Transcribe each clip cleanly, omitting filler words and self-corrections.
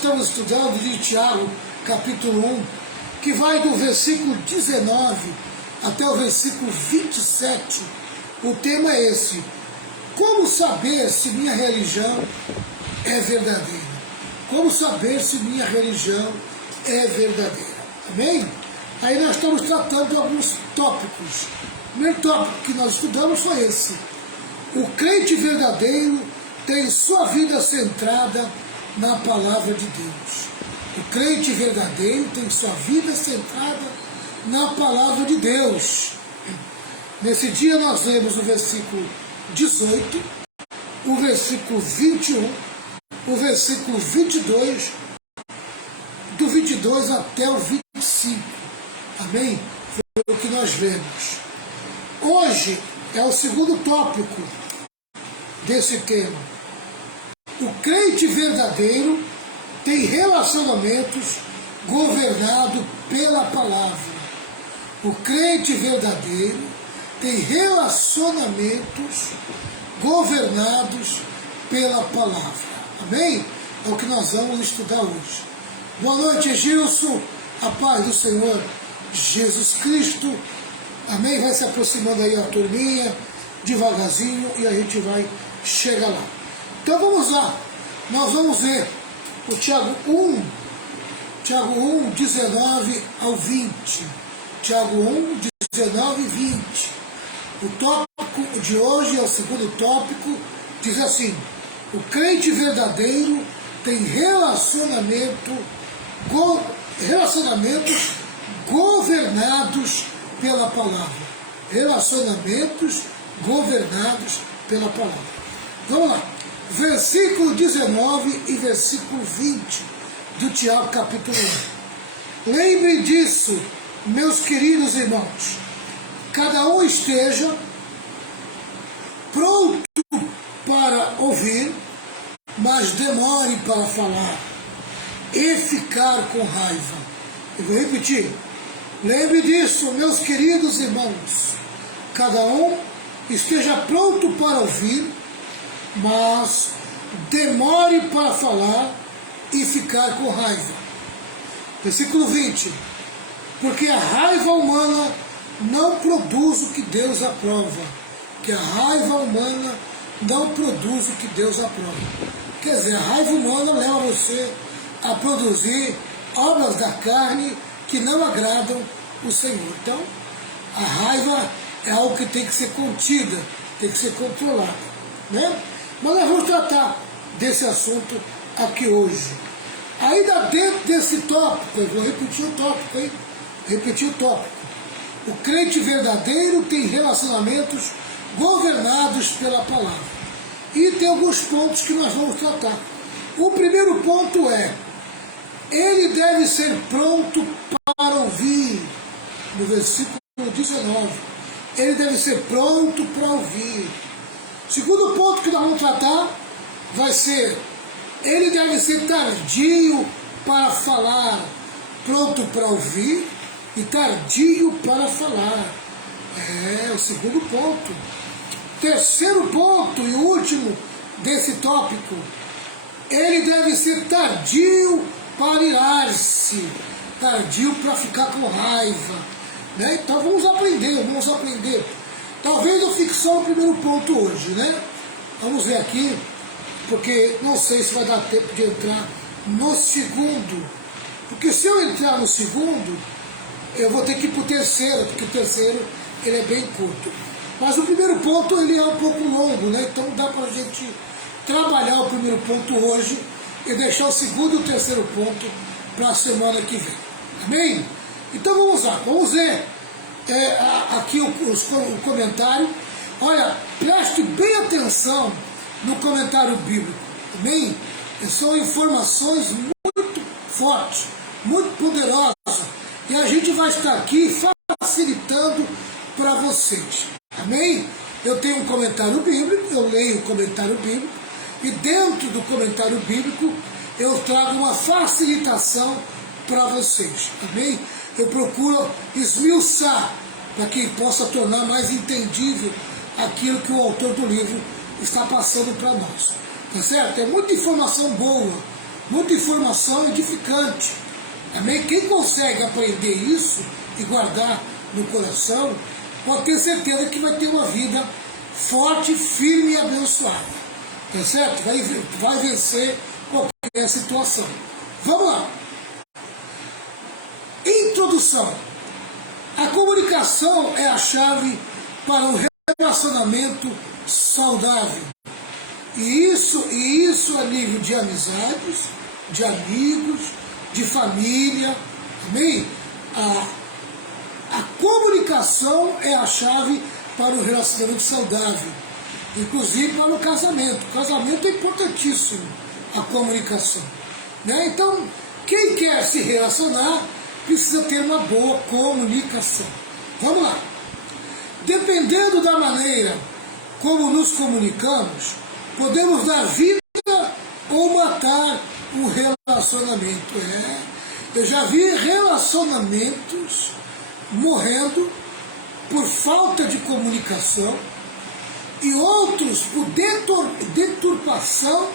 estamos estudando de Tiago, capítulo 1, que vai do versículo 19 até o versículo 27. O tema é esse: como saber se minha religião é verdadeira? Como saber se minha religião é verdadeira? Amém? Aí nós estamos tratando de alguns tópicos. O primeiro tópico que nós estudamos foi esse: o crente verdadeiro tem sua vida centrada na palavra de Deus. O crente verdadeiro tem sua vida centrada na palavra de Deus. Nesse dia nós lemos o versículo 18, o versículo 21, o versículo 22, do 22 até o 25. Amém? Foi o que nós vemos. Hoje é o segundo tópico desse tema. O crente verdadeiro tem relacionamentos governados pela palavra. O crente verdadeiro tem relacionamentos governados pela palavra. Amém? É o que nós vamos estudar hoje. Boa noite, Gilson. A paz do Senhor Jesus Cristo. Amém? Vai se aproximando aí a turminha, devagarzinho, e a gente vai chegar lá. Então vamos lá. Nós vamos ver o Tiago 1, 19 ao 20. Tiago 1, 19 e 20. O tópico de hoje é o segundo tópico, diz assim: o crente verdadeiro tem relacionamentos governados pela palavra. Relacionamentos governados pela palavra. Vamos lá. Versículo 19 e versículo 20 do Tiago capítulo 1. Lembrem disso, meus queridos irmãos. Cada um esteja pronto para ouvir, mas demore para falar e ficar com raiva. Eu vou repetir. Lembre disso, meus queridos irmãos. Cada um esteja pronto para ouvir, mas demore para falar e ficar com raiva. Versículo 20. Porque a raiva humana não produz o que Deus aprova. Que a raiva humana não produz o que Deus aprova. Quer dizer, a raiva humana leva você a produzir obras da carne que não agradam o Senhor. Então, a raiva é algo que tem que ser contida, tem que ser controlada, né? Mas nós vamos tratar desse assunto aqui hoje. Ainda dentro desse tópico, eu vou repetir o tópico, hein? Repetir o tópico. O crente verdadeiro tem relacionamentos governados pela palavra. E tem alguns pontos que nós vamos tratar. O primeiro ponto é: ele deve ser pronto para ouvir. No versículo 19. Ele deve ser pronto para ouvir. Segundo ponto que nós vamos tratar vai ser: ele deve ser tardio para falar, pronto para ouvir e tardio para falar. É o segundo ponto. Terceiro ponto e último desse tópico: ele deve ser tardio para irar-se, tardio para ficar com raiva. Né? Então vamos aprender. Talvez eu fique só no primeiro ponto hoje, né? Vamos ver aqui, porque não sei se vai dar tempo de entrar no segundo. Porque se eu entrar no segundo, eu vou ter que ir para o terceiro, porque o terceiro ele é bem curto. Mas o primeiro ponto ele é um pouco longo, né? Então dá para a gente trabalhar o primeiro ponto hoje e deixar o segundo e o terceiro ponto para a semana que vem. Amém? Então vamos lá, vamos ver aqui o comentário. Olha, preste bem atenção no comentário bíblico. Amém? São informações muito fortes, muito poderosas. E a gente vai estar aqui facilitando para vocês. Amém? Eu tenho um comentário bíblico, eu leio o comentário bíblico, e dentro do comentário bíblico eu trago uma facilitação para vocês. Amém? Eu procuro esmiuçar para que possa tornar mais entendível aquilo que o autor do livro está passando para nós. Tá certo? É muita informação boa muita informação edificante. Amém? Quem consegue aprender isso e guardar no coração, pode ter certeza que vai ter uma vida forte, firme e abençoada. Tá certo? Vai vencer qualquer situação. Vamos lá. Introdução. A comunicação é a chave para um relacionamento saudável. E isso a nível de amizades, de amigos, de família. Amém? A comunicação é a chave para um relacionamento saudável. Inclusive para o casamento. O casamento é importantíssimo, a comunicação. Né? Então, quem quer se relacionar precisa ter uma boa comunicação. Vamos lá. Dependendo da maneira como nos comunicamos, podemos dar vida ou matar um relacionamento. Eu já vi relacionamentos morrendo por falta de comunicação e outros por deturpação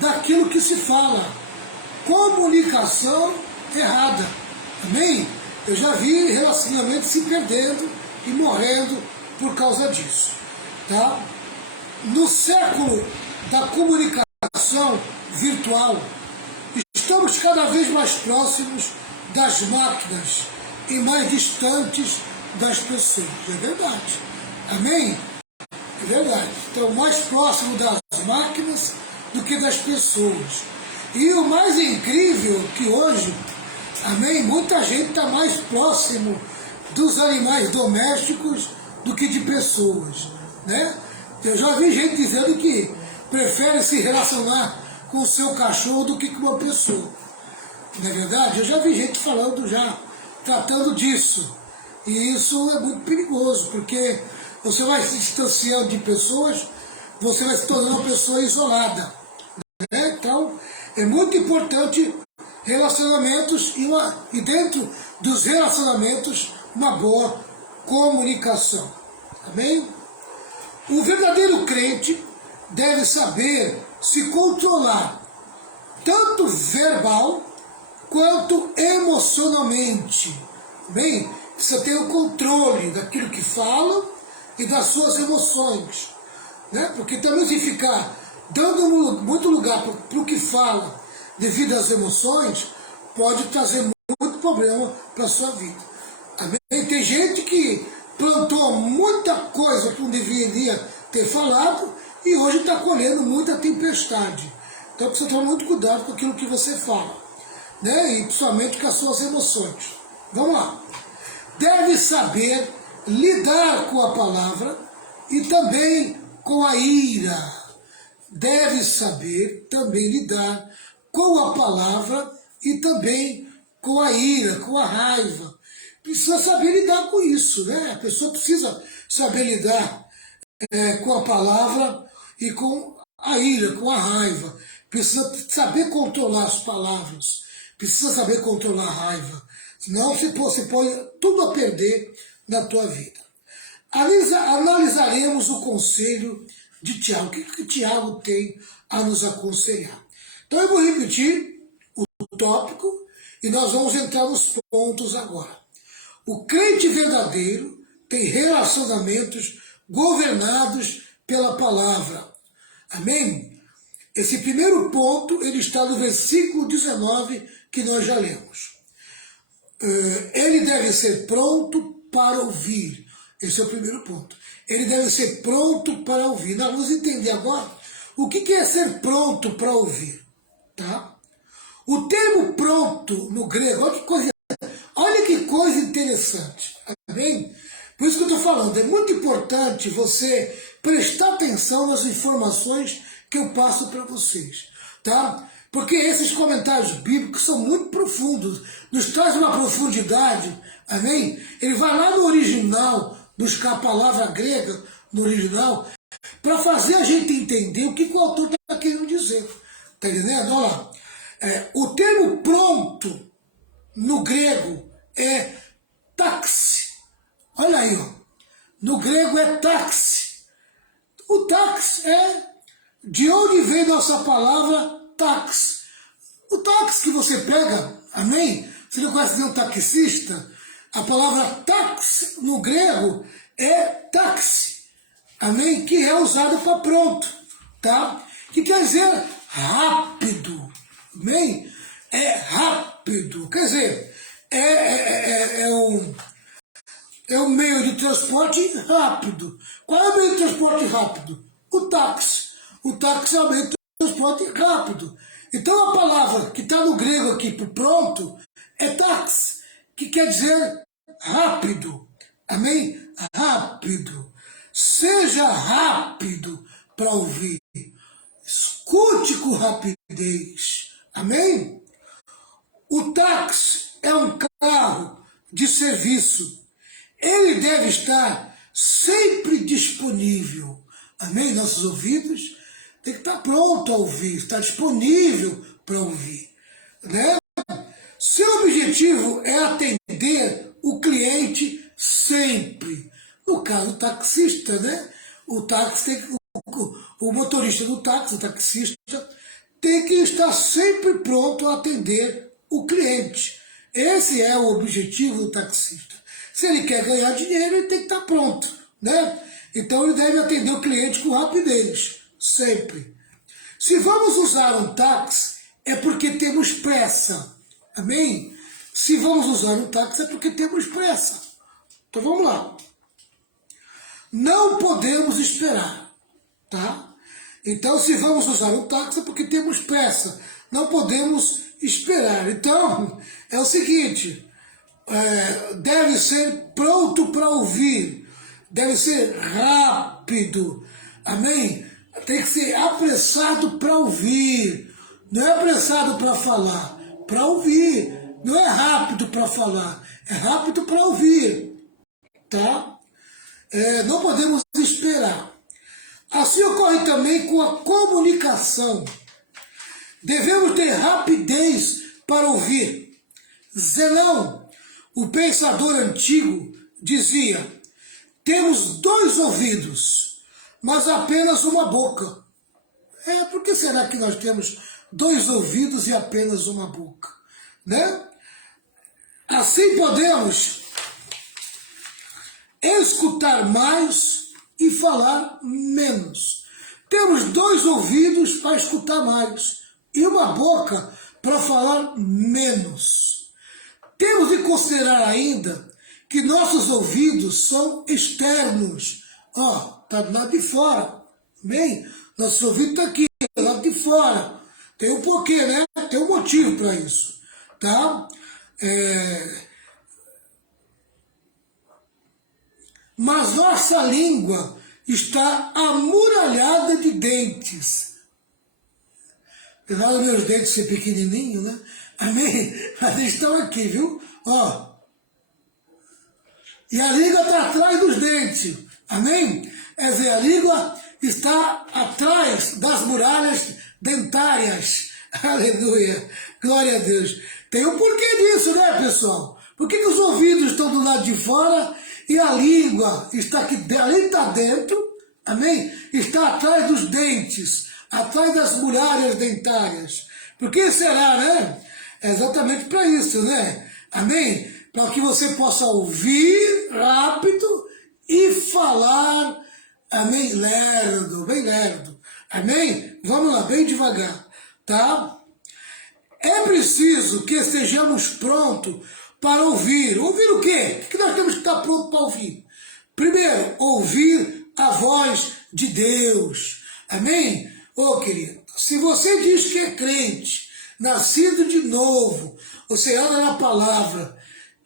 daquilo que se fala. Comunicação errada. Amém? Eu já vi relacionamentos se perdendo e morrendo por causa disso. Tá? No século da comunicação virtual, estamos cada vez mais próximos das máquinas e mais distantes das pessoas. É verdade. Amém? É verdade. Então, mais próximo das máquinas do que das pessoas. E o mais incrível que hoje, amém, muita gente está mais próximo dos animais domésticos do que de pessoas, né? Eu já vi gente dizendo que prefere se relacionar com o seu cachorro do que com uma pessoa. Não é verdade? Eu já vi gente falando já, tratando disso. E isso é muito perigoso, porque você vai se distanciando de pessoas, você vai se tornando uma pessoa isolada. Né? Então, é muito importante relacionamentos e dentro dos relacionamentos, uma boa comunicação. Amém? O verdadeiro crente deve saber se controlar, tanto verbal quanto emocionalmente. Bem, precisa ter o controle daquilo que fala e das suas emoções. Né? Porque também se ficar dando muito lugar para o que fala devido às emoções, pode trazer muito problema para a sua vida. Amém? Tem gente que plantou muita coisa que não deveria ter falado e hoje está colhendo muita tempestade. Então precisa tomar muito cuidado com aquilo que você fala, né? E principalmente com as suas emoções. Vamos lá. Deve saber lidar com a palavra e também com a ira. Deve saber também lidar com a palavra e também com a ira, com a raiva. Precisa saber lidar com isso, né? A pessoa precisa saber lidar com a palavra e com a ira, com a raiva. Precisa saber controlar as palavras, precisa saber controlar a raiva. Senão você põe tudo a perder na tua vida. Analisaremos o conselho de Tiago. O que Tiago tem a nos aconselhar? Então eu vou repetir o tópico e nós vamos entrar nos pontos agora. O crente verdadeiro tem relacionamentos governados pela palavra. Amém? Esse primeiro ponto, ele está no versículo 19 que nós já lemos. Ele deve ser pronto para ouvir. Esse é o primeiro ponto. Ele deve ser pronto para ouvir. Nós vamos entender agora o que é ser pronto para ouvir. Tá? O termo pronto no grego, olha que coisa interessante. Amém? Por isso que eu estou falando, é muito importante você prestar atenção nas informações que eu passo para vocês. Tá? Porque esses comentários bíblicos são muito profundos, nos traz uma profundidade, amém? Ele vai lá no original, buscar a palavra grega no original, para fazer a gente entender o que o autor está querendo dizer. Está entendendo? Olha lá. O termo pronto no grego é taxi. Olha aí, ó. No grego é taxi. O taxi é de onde vem nossa palavra tax. táxi que você pega, amém? Você não conhece nenhum taxista? A palavra táxi no grego é táxi, amém? Que é usado para pronto, tá? Que quer dizer rápido, amém? É rápido, quer dizer, é um meio de transporte rápido. Qual é o meio de transporte rápido? O táxi. O táxi é o meio de transporte rápido. Então a palavra que está no grego aqui para pronto é táxi, que quer dizer rápido. Amém? Rápido. Seja rápido para ouvir. Escute com rapidez. Amém? O táxi é um carro de serviço. Ele deve estar sempre disponível. Amém? Nossos ouvidos tem que estar pronto a ouvir, estar disponível para ouvir. Né? Seu objetivo é atender o cliente sempre. No caso, o taxista, né? O táxi tem o motorista do táxi, o taxista, tem que estar sempre pronto a atender o cliente. Esse é o objetivo do taxista. Se ele quer ganhar dinheiro, ele tem que estar pronto, né? Então ele deve atender o cliente com rapidez, sempre. Se vamos usar um táxi, é porque temos pressa, amém? Se vamos usar um táxi, é porque temos pressa. Então vamos lá. Não podemos esperar, tá? Então se vamos usar um táxi, é porque temos pressa. Não podemos esperar. Então é o seguinte, deve ser pronto para ouvir, deve ser rápido, amém? Tem que ser apressado para ouvir, não é apressado para falar, para ouvir, não é rápido para falar, é rápido para ouvir, tá? Não podemos esperar. Assim ocorre também com a comunicação. Devemos ter rapidez para ouvir. Zenão, o pensador antigo, dizia: temos 2 ouvidos, mas apenas uma boca. Por que será que nós temos 2 ouvidos e apenas uma boca? Né? Assim podemos escutar mais e falar menos. Temos 2 ouvidos para escutar mais e uma boca para falar menos. Temos de considerar ainda que nossos ouvidos são externos. Está do lado de fora. Amém? Nosso ouvido está aqui, do lado de fora. Tem um porquê, né? Tem um motivo para isso. Tá? Mas nossa língua está amuralhada de dentes. Apesar dos meus dentes ser pequenininhos, né? Amém? Mas eles estão aqui, viu? E a língua está atrás dos dentes. Amém? Quer dizer, a língua está atrás das muralhas dentárias. Aleluia. Glória a Deus. Tem um porquê disso, né, pessoal? Por que os ouvidos estão do lado de fora e a língua está aqui, ali está dentro, amém? Está atrás dos dentes, atrás das muralhas dentárias. Por que será, né? É exatamente para isso, né? Amém? Para que você possa ouvir rápido e falar, amém? Lerdo, bem lerdo. Amém? Vamos lá, bem devagar, tá? É preciso que estejamos prontos para ouvir. Ouvir o quê? O que nós temos que estar prontos para ouvir? Primeiro, ouvir a voz de Deus. Amém? Querido, se você diz que é crente, nascido de novo, você anda na palavra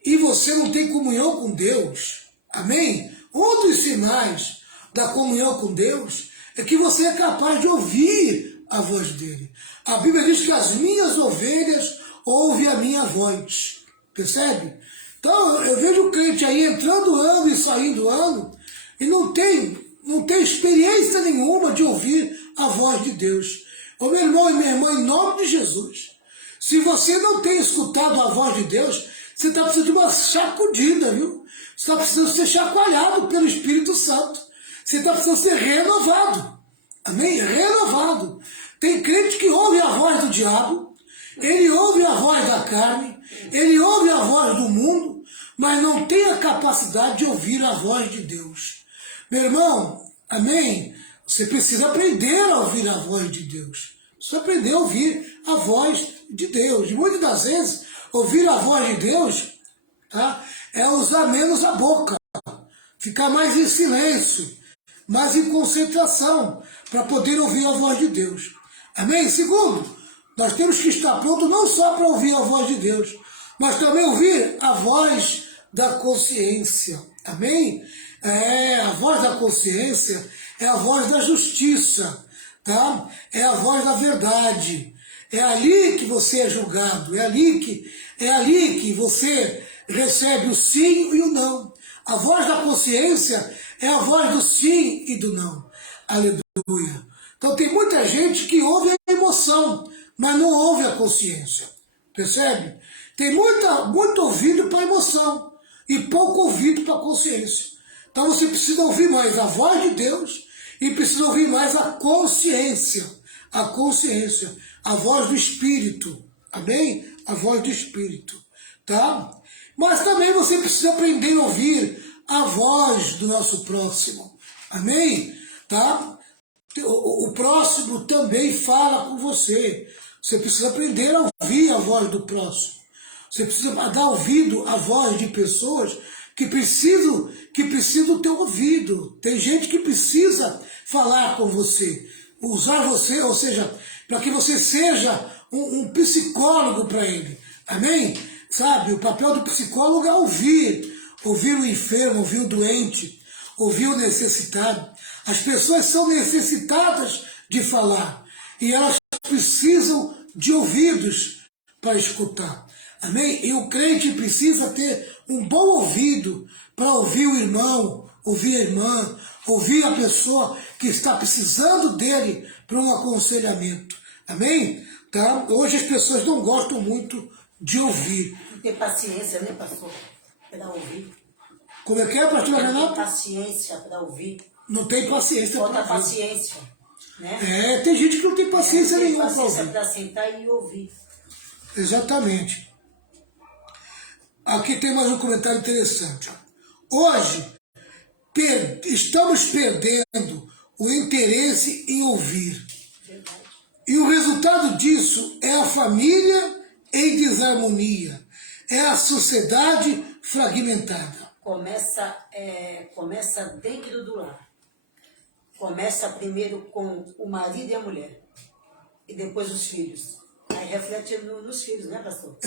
e você não tem comunhão com Deus, amém? Um dos sinais da comunhão com Deus é que você é capaz de ouvir a voz dele. A Bíblia diz que as minhas ovelhas ouvem a minha voz. Percebe? Então eu vejo o crente aí entrando ano e saindo ano e não tem experiência nenhuma de ouvir a voz de Deus. Meu irmão e minha irmã, em nome de Jesus, se você não tem escutado a voz de Deus, você está precisando de uma sacudida, viu? Você está precisando ser chacoalhado pelo Espírito Santo. Você está precisando ser renovado. Amém? Renovado. Tem crente que ouve a voz do diabo Ele ouve a voz da carne, ele ouve a voz do mundo, mas não tem a capacidade de ouvir a voz de Deus. Meu irmão, amém? Você precisa aprender a ouvir a voz de Deus. Precisa aprender a ouvir a voz de Deus. E muitas das vezes, ouvir a voz de Deus, tá, é usar menos a boca, ficar mais em silêncio, mais em concentração, para poder ouvir a voz de Deus. Amém? Segundo, nós temos que estar prontos não só para ouvir a voz de Deus, mas também ouvir a voz da consciência. Amém? A voz da consciência é a voz da justiça, tá? É a voz da verdade. É ali que você é julgado, é ali que você recebe o sim e o não. A voz da consciência é a voz do sim e do não. Aleluia. Então tem muita gente que ouve a emoção, mas não ouve a consciência. Percebe? Tem muito ouvido para a emoção e pouco ouvido para a consciência. Então você precisa ouvir mais a voz de Deus e precisa ouvir mais a consciência. A consciência, a voz do Espírito. Amém? A voz do Espírito. Tá? Mas também você precisa aprender a ouvir a voz do nosso próximo. Amém? Tá? O próximo também fala com você. Você precisa aprender a ouvir a voz do próximo. Você precisa dar ouvido à voz de pessoas que precisam do teu ouvido. Tem gente que precisa falar com você, usar você, ou seja, para que você seja um psicólogo para ele. Amém? Sabe, o papel do psicólogo é ouvir o enfermo, ouvir o doente, ouvir o necessitado. As pessoas são necessitadas de falar e elas precisam de ouvidos para escutar. Amém? E o crente precisa ter um bom ouvido para ouvir o irmão, ouvir a irmã, ouvir a pessoa que está precisando dele para um aconselhamento. Amém? Tá? Hoje as pessoas não gostam muito de ouvir. Não tem paciência, né, pastor? Para ouvir. Como é que é, pastor Renato? Não tem paciência para ouvir. Não tem paciência. Falta paciência, né? Tem gente que não tem paciência nenhuma para ouvir. Não tem paciência para sentar e ouvir. Exatamente. Aqui tem mais um comentário interessante. Hoje, estamos perdendo o interesse em ouvir. Verdade. E o resultado disso é a família em desarmonia. É a sociedade fragmentada. Começa dentro do lar. Começa primeiro com o marido e a mulher. E depois os filhos. Aí reflete nos filhos, né, pastor?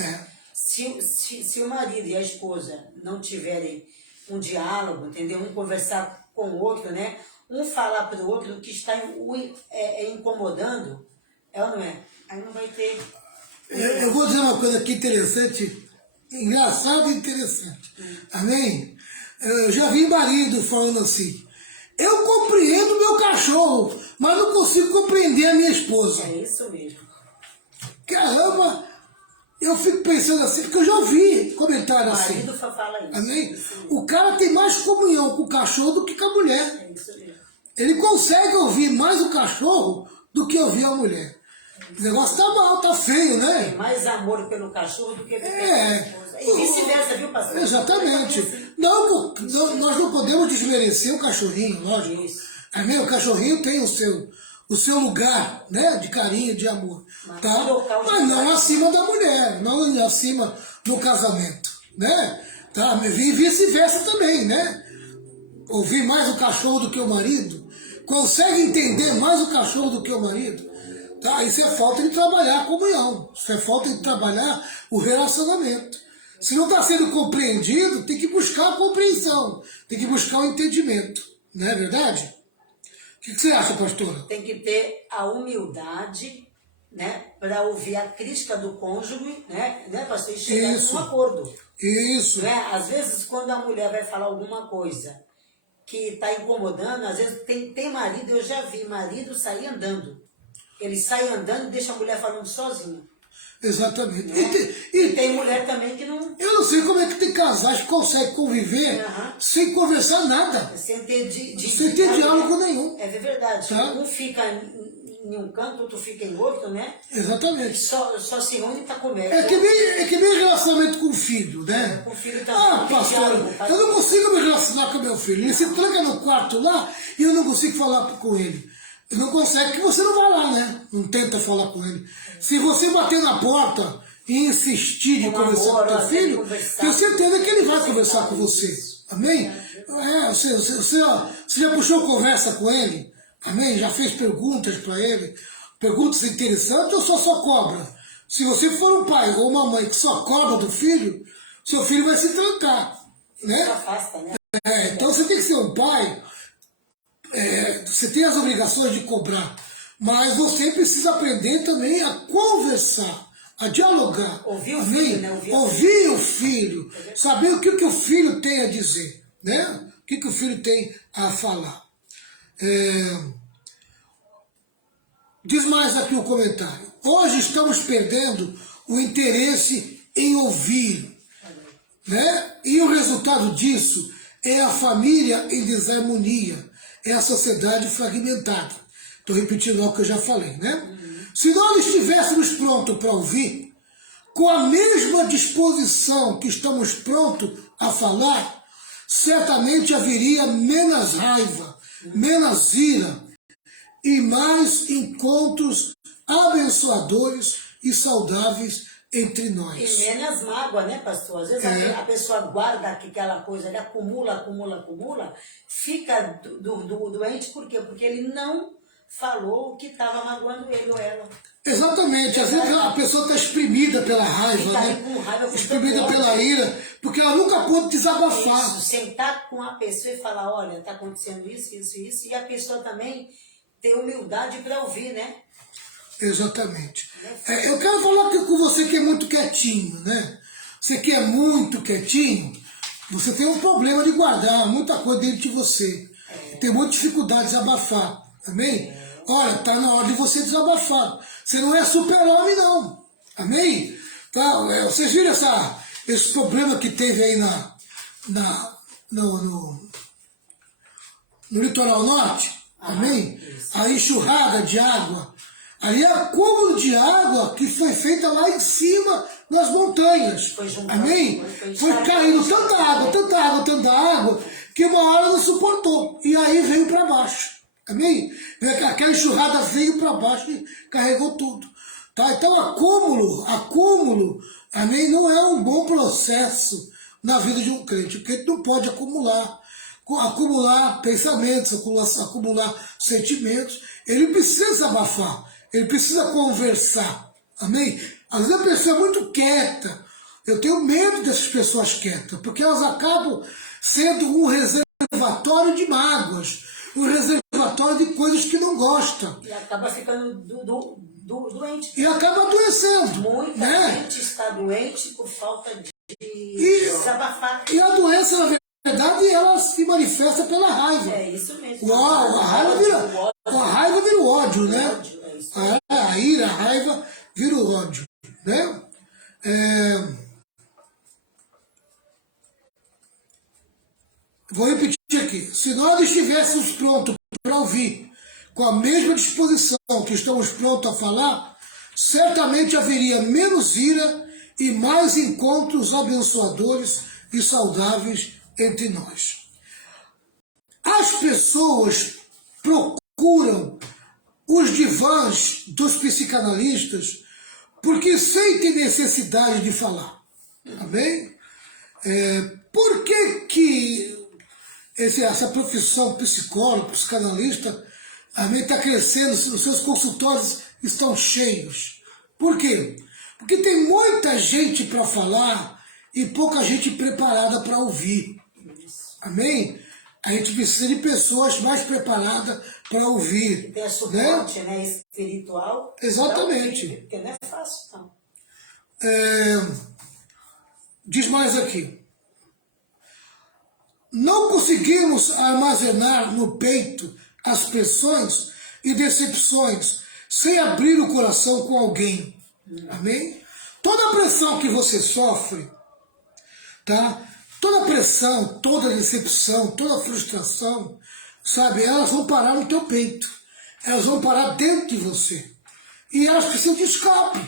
Se o marido e a esposa não tiverem um diálogo, entendeu? Um conversar com o outro, né? Um falar para o outro o que está incomodando, é ou não é? Aí não vai ter... Eu vou dizer uma coisa aqui interessante, engraçada e interessante. Amém? Eu já vi marido falando assim, eu compreendo meu cachorro, mas não consigo compreender a minha esposa. É isso mesmo. Caramba, eu fico pensando assim, porque eu já ouvi comentário assim. O marido fala isso. Amém? O cara tem mais comunhão com o cachorro do que com a mulher. É isso mesmo. Ele consegue ouvir mais o cachorro do que ouvir a mulher. O negócio tá mal, tá feio, né? Tem mais amor pelo cachorro do que pela esposa. E vice-versa, viu, pastor? Exatamente. Não, nós não podemos desmerecer o cachorrinho, lógico. Isso. Amém? O cachorrinho tem o seu lugar, né, de carinho, de amor. Tá? Mas não acima da mulher, não acima do casamento. Né? Tá? E vice-versa também, né? Ouvir mais o cachorro do que o marido. Consegue entender mais o cachorro do que o marido. Tá? Isso é falta de trabalhar a comunhão. Isso é falta de trabalhar o relacionamento. Se não está sendo compreendido, tem que buscar a compreensão. Tem que buscar o entendimento. Não é verdade? O que você acha, pastora? Tem que ter a humildade, né, para ouvir a crítica do cônjuge, né, pastor, e chegar num acordo. Isso. Né? Às vezes, quando a mulher vai falar alguma coisa que está incomodando, às vezes tem marido, eu já vi marido sair andando. Ele sai andando e deixa a mulher falando sozinha. Exatamente. Né? E tem mulher também que não... Eu não sei como é que tem casais que conseguem conviver sem conversar nada. Sem ter diálogo nenhum. É verdade. Tá? Um fica em um canto, outro fica em outro, né? Exatamente. Só se reúne para comer. É que nem relacionamento com o filho, né? Com o filho também. Pastor, eu não consigo me relacionar com meu filho. Ele se tranca no quarto lá e eu não consigo falar com ele. Não consegue, que você não vai lá, né? Não tenta falar com ele. Se você bater na porta e insistir de conversar com o teu filho, tenho certeza que ele vai conversar com você. Amém? Você já puxou conversa com ele? Amém? Já fez perguntas para ele? Perguntas interessantes ou só cobra? Se você for um pai ou uma mãe que só cobra do filho, seu filho vai se trancar. Né? Afasta, né? Então você tem que ser um pai... você tem as obrigações de cobrar, mas você precisa aprender também a conversar, a dialogar. Ouvir o filho, né? Ouvir o filho, saber o que o filho tem a dizer, né? O que o filho tem a falar. Diz mais aqui o comentário. Hoje estamos perdendo o interesse em ouvir, né? E o resultado disso é a família em desarmonia. É a sociedade fragmentada. Estou repetindo o que eu já falei, né? Se nós estivéssemos prontos para ouvir, com a mesma disposição que estamos prontos a falar, certamente haveria menos raiva, menos ira e mais encontros abençoadores e saudáveis entre nós. E menos mágoa, né, pastor? Às vezes a pessoa guarda aquela coisa, ele acumula, fica doente, por quê? Porque ele não falou o que estava magoando ele ou ela. Exatamente, às vezes a pessoa está exprimida pela raiva, né? Com raiva, exprimida pela ira, porque ela nunca pôde desabafar. Isso, sentar com a pessoa e falar, olha, está acontecendo isso, e a pessoa também ter humildade para ouvir, né? Exatamente. Eu quero falar com você que é muito quietinho, né? Você que é muito quietinho, você tem um problema de guardar muita coisa dentro de você. Tem muita dificuldade de desabafar, amém? Olha, está na hora de você desabafar. Você não é super-homem, não. Amém? Tá? Vocês viram esse problema que teve aí no litoral norte? Amém? A enxurrada de água. Ali é acúmulo de água que foi feita lá em cima nas montanhas. Amém? Foi caindo tanta água, que uma hora não suportou. E aí veio para baixo. Amém? Aquela enxurrada veio para baixo e carregou tudo. Tá? Então acúmulo, amém, não é um bom processo na vida de um crente. O crente não pode acumular pensamentos, acumular sentimentos. Ele precisa desabafar. Ele precisa conversar, amém? Às vezes a pessoa é muito quieta. Eu tenho medo dessas pessoas quietas, porque elas acabam sendo um reservatório de mágoas, um reservatório de coisas que não gostam. E acaba ficando doente. E acaba adoecendo. Muita gente está doente por falta de desabafar. E a doença, na verdade, ela se manifesta pela raiva. É isso mesmo. A raiva vira o ódio, né? A ira, a raiva vira o ódio, né? Vou repetir aqui. Se nós estivéssemos prontos para ouvir, com a mesma disposição que estamos prontos a falar, certamente haveria menos ira e mais encontros abençoadores e saudáveis entre nós. As pessoas procuram os divãs dos psicanalistas porque sentem necessidade de falar. Amém? Por que essa profissão psicólogo, psicanalista, está crescendo, os seus consultórios estão cheios? Por quê? Porque tem muita gente para falar e pouca gente preparada para ouvir. Amém? A gente precisa de pessoas mais preparadas para ouvir. Tem a suporte, né? Espiritual. Exatamente. Porque não é fácil, não. Diz mais aqui. Não conseguimos armazenar no peito as pressões e decepções sem abrir o coração com alguém. Amém? Toda pressão que você sofre, tá? Toda pressão, toda decepção, toda frustração, sabe? Elas vão parar no teu peito. Elas vão parar dentro de você. E elas precisam de escape.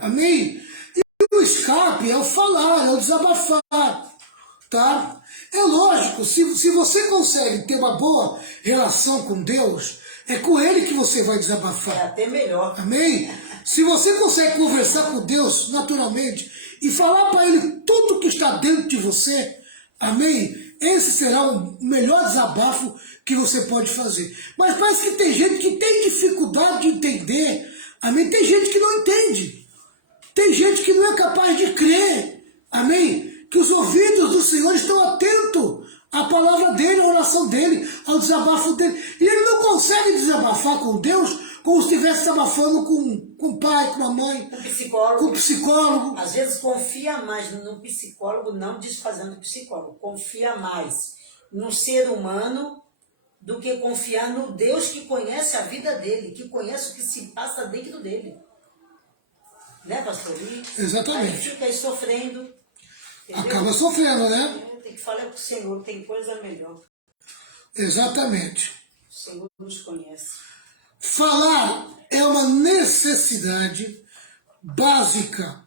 Amém? E o escape é o falar, é o desabafar. Tá? É lógico, se você consegue ter uma boa relação com Deus, é com Ele que você vai desabafar. É até melhor. Amém? Se você consegue conversar com Deus naturalmente e falar para Ele tudo que está dentro de você, amém? Esse será o melhor desabafo que você pode fazer. Mas parece que tem gente que tem dificuldade de entender, amém? Tem gente que não entende. Tem gente que não é capaz de crer, amém? Que os ouvidos do Senhor estão atentos à palavra dele, à oração dele, ao desabafo dele. E ele não consegue desabafar com Deus como se estivesse desabafando com o pai, com a mãe, com o psicólogo. Às vezes confia mais no psicólogo, não desfazendo o psicólogo. Confia mais no ser humano do que confiar no Deus que conhece a vida dele, que conhece o que se passa dentro dele. Né, pastor? Exatamente. Aí fica aí sofrendo. Entendeu? Acaba sofrendo, né? Tem que falar com o Senhor, tem coisa melhor. Exatamente. O Senhor nos conhece. Falar é uma necessidade básica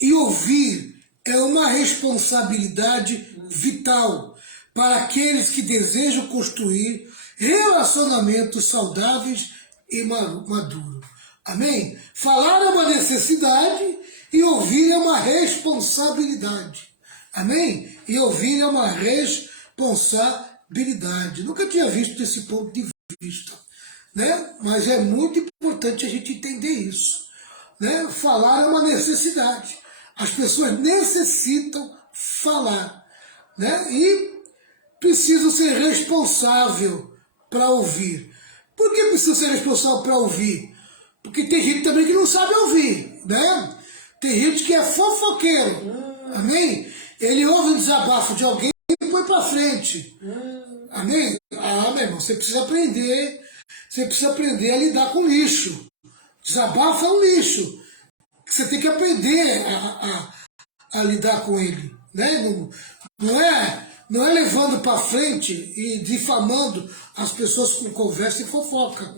e ouvir é uma responsabilidade vital para aqueles que desejam construir relacionamentos saudáveis e maduros. Amém? Falar é uma necessidade e ouvir é uma responsabilidade. Amém? E ouvir é uma responsabilidade. Nunca tinha visto desse ponto de vista, né? Mas é muito importante a gente entender isso, né? Falar é uma necessidade. As pessoas necessitam falar, né? E precisam ser responsáveis para ouvir. Por que precisam ser responsáveis para ouvir? Porque tem gente também que não sabe ouvir, né? Tem gente que é fofoqueiro, amém? Ele ouve o desabafo de alguém e põe para frente, amém? Ah, meu irmão, você precisa aprender a lidar com lixo. Desabafo é um lixo. Você tem que aprender a lidar com ele, né? Não é levando para frente e difamando as pessoas com conversa e fofoca.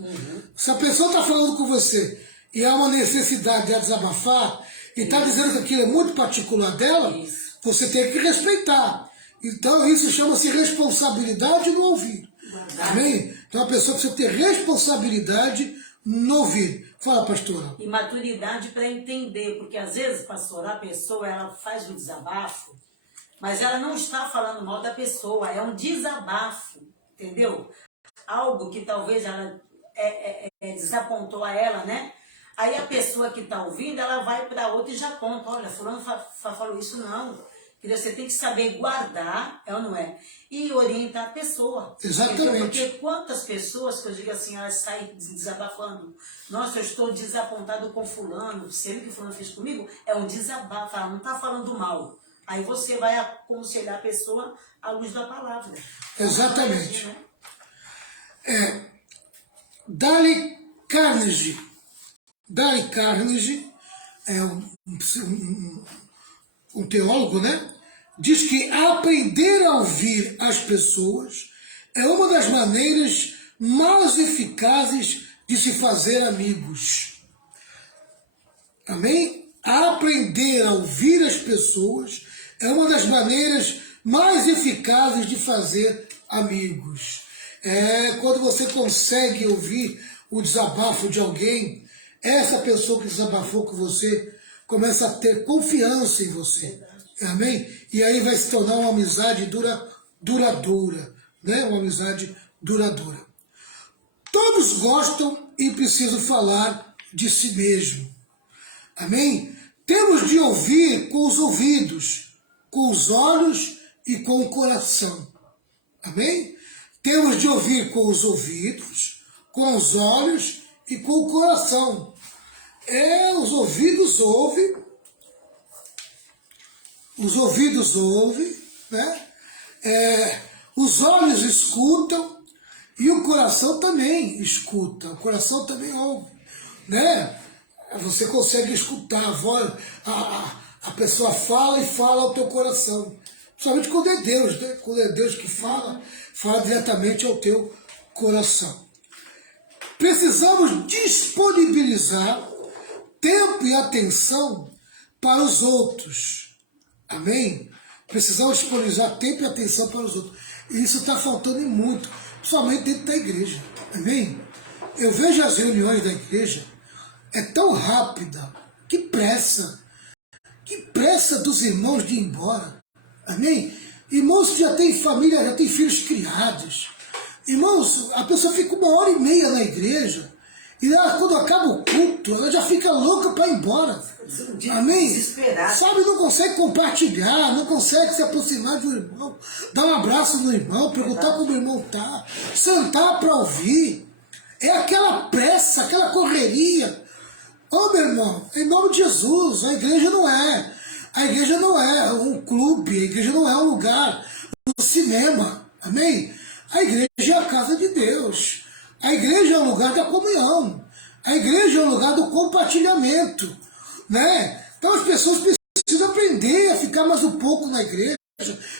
Se a pessoa está falando com você e há uma necessidade de desabafar e está dizendo que aquilo é muito particular dela, você tem que respeitar. Então isso chama-se responsabilidade no ouvir. Amém? Então a pessoa precisa ter responsabilidade no ouvir. Fala, pastora. E maturidade para entender, porque às vezes, pastor, a pessoa ela faz o desabafo, mas ela não está falando mal da pessoa, é um desabafo, entendeu? Algo que talvez ela desapontou a ela, né? Aí a pessoa que está ouvindo, ela vai para outra e já conta, olha, fulano falou isso, não. Você tem que saber guardar, é ou não é? E orientar a pessoa. Exatamente. Entendeu? Porque quantas pessoas que eu digo assim, elas saem desabafando. Nossa, eu estou desapontado com fulano, sei que fulano fez comigo, é um desabafo, ela não está falando mal. Aí você vai aconselhar a pessoa à luz da palavra. Exatamente. Dale Carnegie é um teólogo, né? Diz que aprender a ouvir as pessoas é uma das maneiras mais eficazes de se fazer amigos. Amém? Aprender a ouvir as pessoas é uma das maneiras mais eficazes de fazer amigos. Quando você consegue ouvir o desabafo de alguém, essa pessoa que desabafou com você começa a ter confiança em você. Amém? E aí vai se tornar uma amizade duradoura, né? Uma amizade duradoura. Todos gostam e precisam falar de si mesmo. Amém? Temos de ouvir com os ouvidos, com os olhos e com o coração. Amém? Temos de ouvir com os ouvidos, com os olhos e com o coração. Os ouvidos ouvem, né? Os olhos escutam e o coração também escuta, o coração também ouve, né? Você consegue escutar a voz, a pessoa fala e fala ao teu coração. Principalmente quando é Deus, né? Quando é Deus que fala, fala diretamente ao teu coração. Precisamos disponibilizar tempo e atenção para os outros. Amém? Precisamos disponibilizar tempo e atenção para os outros. E isso está faltando muito, principalmente dentro da igreja. Amém? Eu vejo as reuniões da igreja, é tão rápida, que pressa dos irmãos de ir embora. Amém? Irmãos que já têm família, já têm filhos criados. Irmãos, a pessoa fica 1h30 na igreja, e ela, quando acaba o culto, ela já fica louca para ir embora. Amém? Desesperado. Sabe, não consegue compartilhar, não consegue se aproximar do irmão, dar um abraço no irmão, perguntar como o irmão está, sentar para ouvir. É aquela pressa, aquela correria. Ô, meu irmão, em nome de Jesus, a igreja não é um clube, a igreja não é um lugar, um cinema, amém? A igreja é a casa de Deus, a igreja é o lugar da comunhão, a igreja é o lugar do compartilhamento, né? Então as pessoas precisam aprender a ficar mais um pouco na igreja,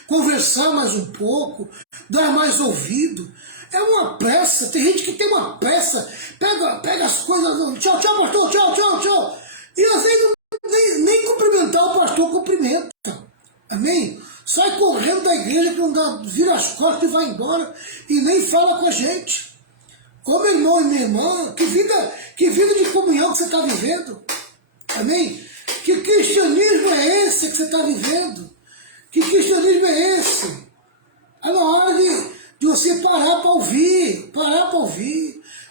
conversar mais um pouco, dar mais ouvido. É uma pressa, tem gente que tem uma pressa, pega as coisas, tchau, pastor, tchau. E às vezes nem cumprimentar o pastor cumprimenta. Amém? Sai correndo da igreja que não dá, vira as costas e vai embora e nem fala com a gente. Ô meu irmão e minha irmã, que vida de comunhão que você está vivendo. Amém? Que cristianismo é esse que você está vivendo? Que cristianismo é esse? É na hora de você parar para ouvir,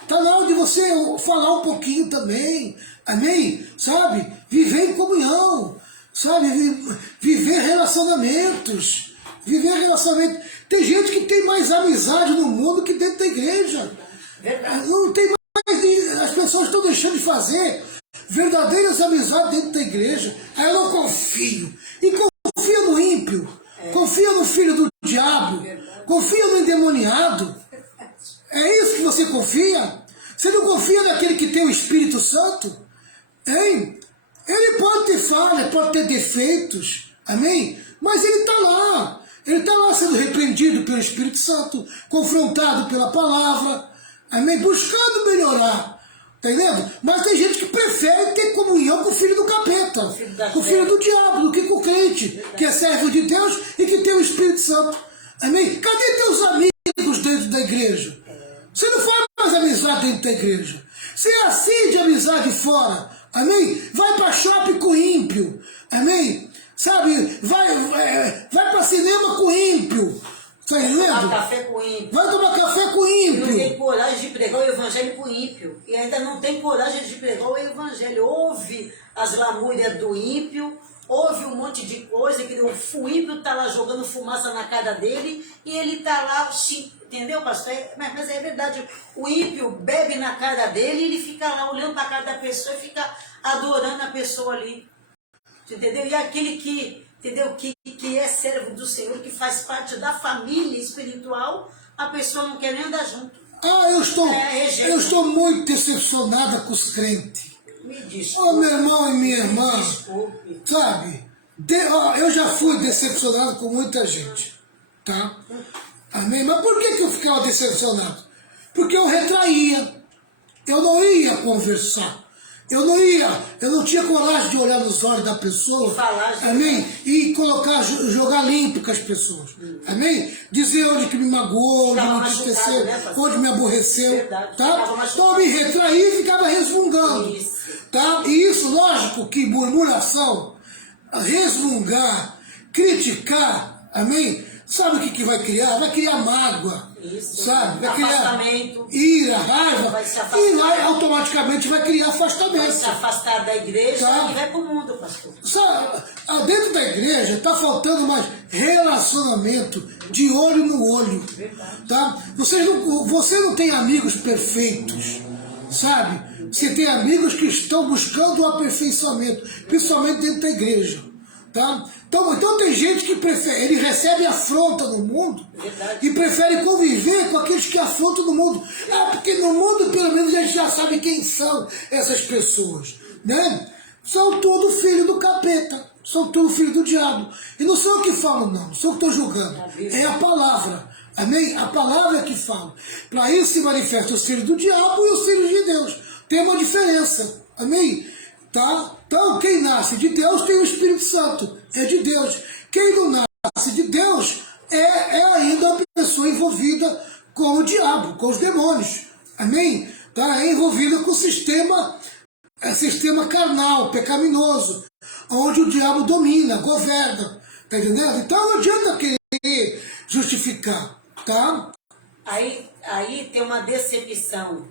Está na hora de você falar um pouquinho também, amém? Sabe? Viver em comunhão, sabe? Viver relacionamentos. Tem gente que tem mais amizade no mundo que dentro da igreja. Verdade. Não tem mais, as pessoas estão deixando de fazer verdadeiras amizades dentro da igreja. Aí eu não confio. E confia no ímpio, confia no filho do diabo, confia no endemoniado. É isso que você confia? Você não confia naquele que tem o Espírito Santo? Hein? Ele pode ter falha, pode ter defeitos, amém? Mas ele está lá. Ele está lá sendo repreendido pelo Espírito Santo, confrontado pela palavra, amém? Buscando melhorar. Tá entendendo? Mas tem gente que prefere ter comunhão com o filho do capeta, com o filho do diabo, do que com o crente, que é servo de Deus e que tem o Espírito Santo. Amém? Cadê teus amigos dentro da igreja? Você não faz mais amizade dentro da igreja. Você acende amizade fora. Amém? Vai para shopping com ímpio. Amém? Sabe? Vai para cinema com ímpio. Tá entendendo? Vai tomar café com ímpio. Vai tomar café com ímpio. Não tem coragem de pregar o evangelho com ímpio. E ainda não tem coragem de pregar o evangelho. Ouve as lamúrias do ímpio, ouve um monte de coisa, que o ímpio está lá jogando fumaça na cara dele e ele está lá, entendeu, pastor? Mas é verdade, o ímpio bebe na cara dele e ele fica lá olhando para a cara da pessoa e fica adorando a pessoa ali. Entendeu? E aquele que, entendeu, que é servo do Senhor, que faz parte da família espiritual, a pessoa não quer nem andar junto. Eu estou muito decepcionada com os crentes. Me desculpe. Ô meu irmão e minha irmã, desculpe. Sabe? Eu já fui decepcionado com muita gente, tá? Amém? Mas por que eu ficava decepcionado? Porque eu retraía, eu não ia conversar. Eu não tinha coragem de olhar nos olhos da pessoa, amém? E jogar limpo com as pessoas, amém? Dizer onde que me magoou, onde me entristeceu, onde me aborreceu, tá? Então eu me retraía e ficava resmungando, tá? E isso, lógico que murmuração, resmungar, criticar, amém? Sabe o que vai criar? Vai criar mágoa, sabe? Vai criar ira, raiva, e automaticamente vai criar afastamento. Vai se afastar da igreja, tá? E vai para o mundo, pastor. Sabe, dentro da igreja está faltando mais relacionamento de olho no olho, tá? Você não tem amigos perfeitos, sabe? Você tem amigos que estão buscando o aperfeiçoamento, principalmente dentro da igreja, tá? Então tem gente que prefere, ele recebe afronta no mundo e prefere conviver com aqueles que afrontam no mundo. Porque no mundo pelo menos a gente já sabe quem são essas pessoas. né? São tudo filho do capeta, são tudo filho do diabo. E não sou eu que falo, não sou eu que estou julgando, é a palavra, amém? A palavra é que fala. Para isso se manifestam os filhos do diabo e os filhos de Deus. Tem uma diferença, amém? Tá? Então, quem nasce de Deus tem o Espírito Santo, é de Deus. Quem não nasce de Deus é ainda a pessoa envolvida com o diabo, com os demônios, amém? Tá? É envolvida com o sistema carnal, pecaminoso, onde o diabo domina, governa, tá entendendo? Então não adianta querer justificar, tá? Aí tem uma decepção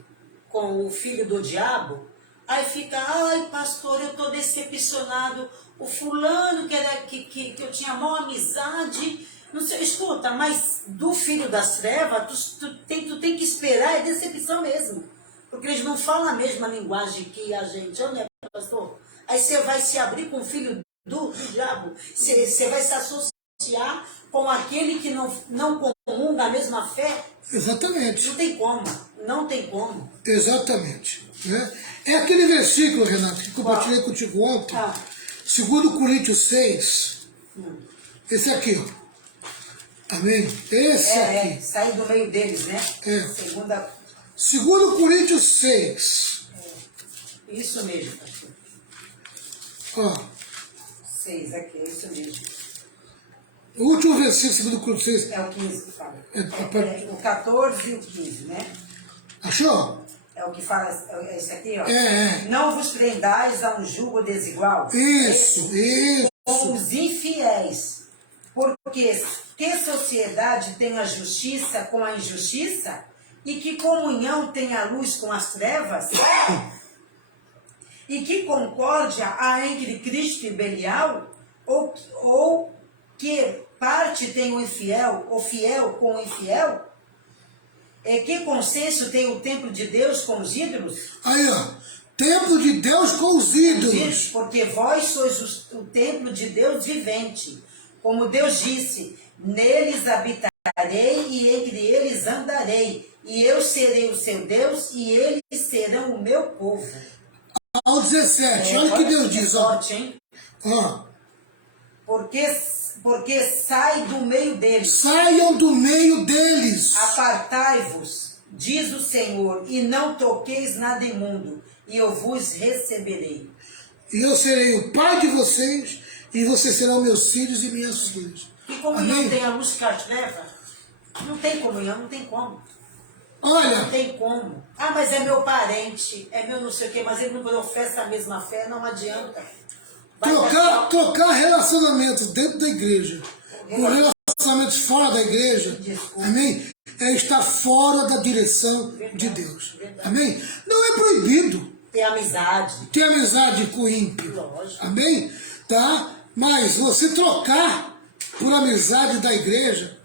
com o filho do diabo, aí fica, ai pastor, eu tô decepcionado, o fulano que eu tinha maior amizade, não sei, escuta, mas do filho das trevas, tu tem que esperar, é decepção mesmo. Porque eles não falam a mesma linguagem que a gente, né, pastor? Aí você vai se abrir com o filho do diabo, você vai se associar com aquele que não comunga a mesma fé. Exatamente. Não tem como, não tem como. Exatamente. Né? É aquele versículo, Renato, que compartilhei contigo ontem, 2 Coríntios 6, esse aqui, ó. Amém? Esse aqui. Sair do meio deles, né? 2 Coríntios 6. Isso mesmo, pastor. Ó. 6 aqui, é isso mesmo. O último versículo, 2 Coríntios 6. É o 15 que fala. O 14 e o 15, né? Achou? É o que fala, é isso aqui, ó. Não vos prendais a um jugo desigual. Isso. Com os infiéis. Porque que sociedade tem a justiça com a injustiça? E que comunhão tem a luz com as trevas? E que concórdia há entre Cristo e Belial? Ou que parte tem o fiel com o infiel? E que consenso tem o templo de Deus com os ídolos? Aí, ó. Templo de Deus com os ídolos. Porque vós sois o templo de Deus vivente. Como Deus disse, neles habitarei e entre eles andarei. E eu serei o seu Deus e eles serão o meu povo. Ao 17, olha o que Deus diz, ó. Forte, hein? Ó. Porque sai do meio deles. Saiam do meio deles. Apartai-vos, diz o Senhor, e não toqueis nada imundo, e eu vos receberei. E eu serei o pai de vocês, e vocês serão meus filhos e minhas filhas. Que comunhão Amém? tem a luz que as leva? Não tem comunhão, não tem como. Olha, Não tem como. Ah, mas é meu parente, é meu não sei o quê, mas ele não professa a mesma fé, não adianta. trocar relacionamentos dentro da igreja por relacionamentos fora da igreja, amém? É estar fora da direção de Deus. Amém? Não é proibido ter amizade. Ter amizade com o ímpio. Lógico. Amém? Tá? Mas você trocar por amizade da igreja,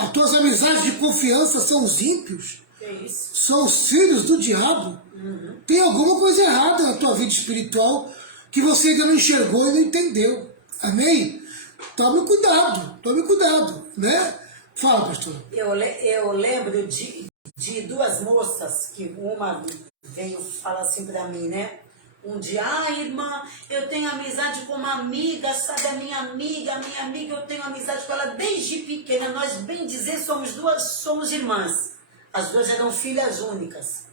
as tuas amizades de confiança são os ímpios. Que isso? São os filhos do diabo. Tem alguma coisa errada na tua vida espiritual que você ainda não enxergou e não entendeu. Amém? Tome cuidado, né? Fala, pastor. Eu lembro de duas moças, que uma veio falar assim pra mim, né? Um dia, irmã, eu tenho amizade com uma amiga, sabe, a minha amiga, eu tenho amizade com ela desde pequena, nós, bem dizer, somos irmãs. As duas eram filhas únicas.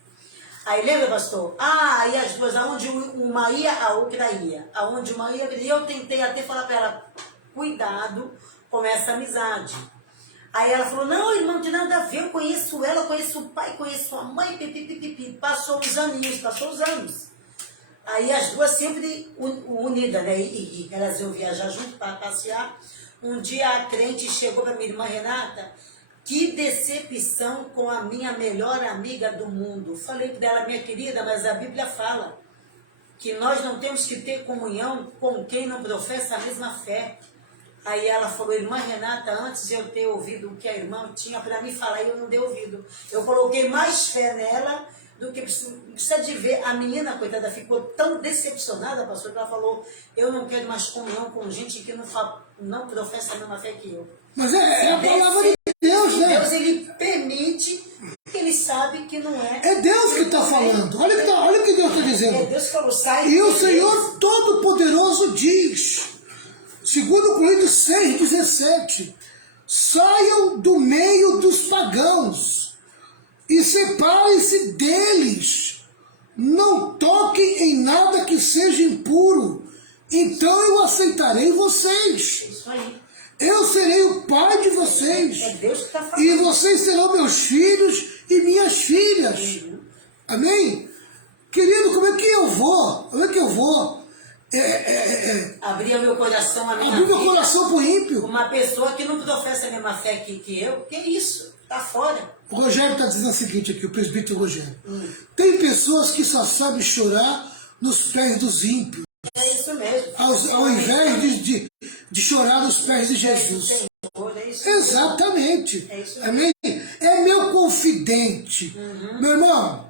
Aí lembra, pastor? E as duas, aonde uma ia, a outra ia. Aonde uma ia, e eu tentei até falar para ela, cuidado com essa amizade. Aí ela falou, não, irmão, não tem nada a ver, eu conheço ela, conheço o pai, conheço a mãe, pipipipipi. Passou os anos. Aí as duas sempre unidas, né? E elas iam viajar junto para passear. Um dia a crente chegou para minha irmã Renata, que decepção com a minha melhor amiga do mundo. Falei para ela, minha querida, mas a Bíblia fala que nós não temos que ter comunhão com quem não professa a mesma fé. Aí ela falou, irmã Renata, antes de eu ter ouvido o que a irmã tinha para me falar, eu não dei ouvido. Eu coloquei mais fé nela do que precisa de ver. A menina, coitada, ficou tão decepcionada, pastor, que ela falou, eu não quero mais comunhão com gente que não professa a mesma fé que eu. Mas é a palavra de Deus, né? Deus, ele permite que ele eles sabem que não é. É Deus que está falando. Olha o que Deus está dizendo. É Deus que falou, sai. E o Senhor Todo-Poderoso diz, segundo Coríntios 6,17, saiam do meio dos pagãos e separem-se deles. Não toquem em nada que seja impuro, então eu aceitarei vocês. Isso aí. Eu serei o pai de vocês. É Deus que está falando. E vocês serão meus filhos e minhas filhas. Amém? Querido, como é que eu vou? Como é que eu vou? Abrir meu coração a minha Abrir meu vida. coração pro ímpio. Uma pessoa que não professa a mesma fé que eu, que isso? Tá fora. O Rogério está dizendo o seguinte aqui, o presbítero Rogério. Tem pessoas que só sabem chorar nos pés dos ímpios, É isso mesmo. ao invés de chorar nos pés de Jesus. Senhor, é isso Exatamente. É isso. Amém? É meu confidente. Meu irmão,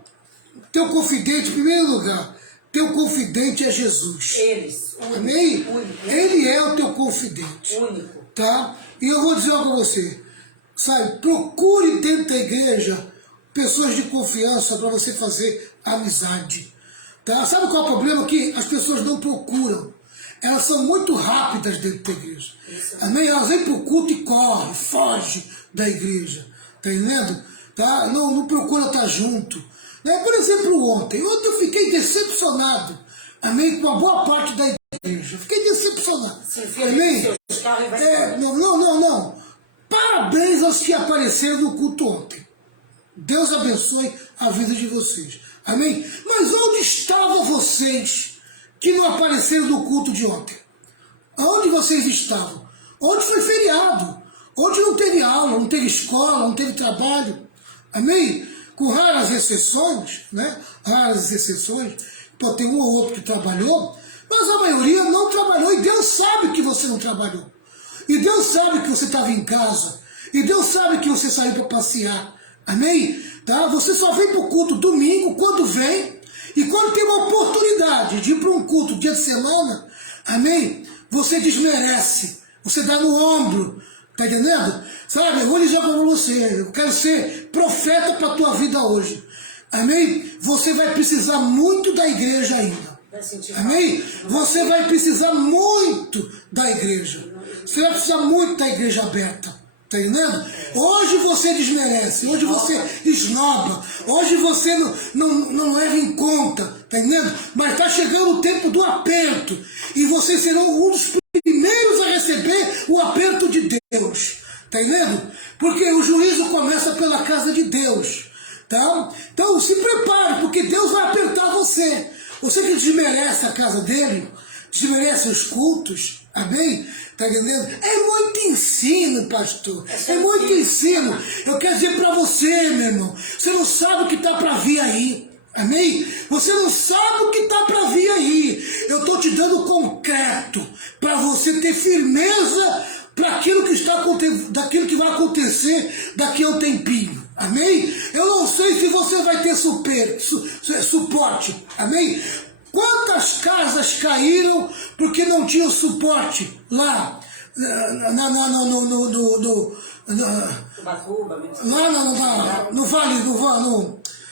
teu confidente, em primeiro lugar, teu confidente é Jesus. Eles. Único, Amém? único. Ele é o teu confidente. Único. Tá? E eu vou dizer algo para você. Sabe, procure dentro da igreja pessoas de confiança para você fazer amizade. Tá? Sabe qual é o problema? Que as pessoas não procuram. Elas são muito rápidas dentro da igreja. Amém? Elas vêm para o culto e correm, fogem da igreja. Tá entendendo? Tá? Não procura estar junto. Né? Por exemplo, ontem eu fiquei decepcionado. Amém? Com a boa parte da igreja. Fiquei decepcionado. Amém? Não. Parabéns aos que apareceram no culto ontem. Deus abençoe a vida de vocês. Amém? Mas onde estavam vocês que não apareceram no culto de ontem? Onde vocês estavam? Onde foi feriado? Onde não teve aula, não teve escola, não teve trabalho? Amém? Com raras exceções, né? Raras exceções. Pode ter um ou outro que trabalhou, mas a maioria não trabalhou. E Deus sabe que você não trabalhou. E Deus sabe que você estava em casa. E Deus sabe que você saiu para passear. Amém? Tá? Você só vem para o culto domingo, quando vem. E quando tem uma oportunidade de ir para um culto dia de semana, amém? Você desmerece. Você dá no ombro. Tá entendendo? Sabe, eu vou dizer para você. Eu quero ser profeta para a tua vida hoje. Amém? Você vai precisar muito da igreja ainda. Amém? Você vai precisar muito da igreja. Você vai precisar muito da igreja aberta. Tá entendendo? Hoje você desmerece, hoje você esnoba, hoje você não leva em conta, tá entendendo? Mas tá chegando o tempo do aperto, e vocês serão um dos primeiros a receber o aperto de Deus, tá entendendo? Porque o juízo começa pela casa de Deus, tá? Então se prepare, porque Deus vai apertar você. Você que desmerece a casa dele, desmerece os cultos, amém? Tá entendendo? É muito ensino, pastor. É muito ensino. Eu quero dizer para você, meu irmão, você não sabe o que está para vir aí. Amém? Você não sabe o que está para vir aí. Eu estou te dando concreto para você ter firmeza para aquilo que está daquilo que vai acontecer daqui a um tempinho. Amém? Eu não sei se você vai ter suporte. Amém? Quantas casas caíram porque não tinham suporte lá no vale,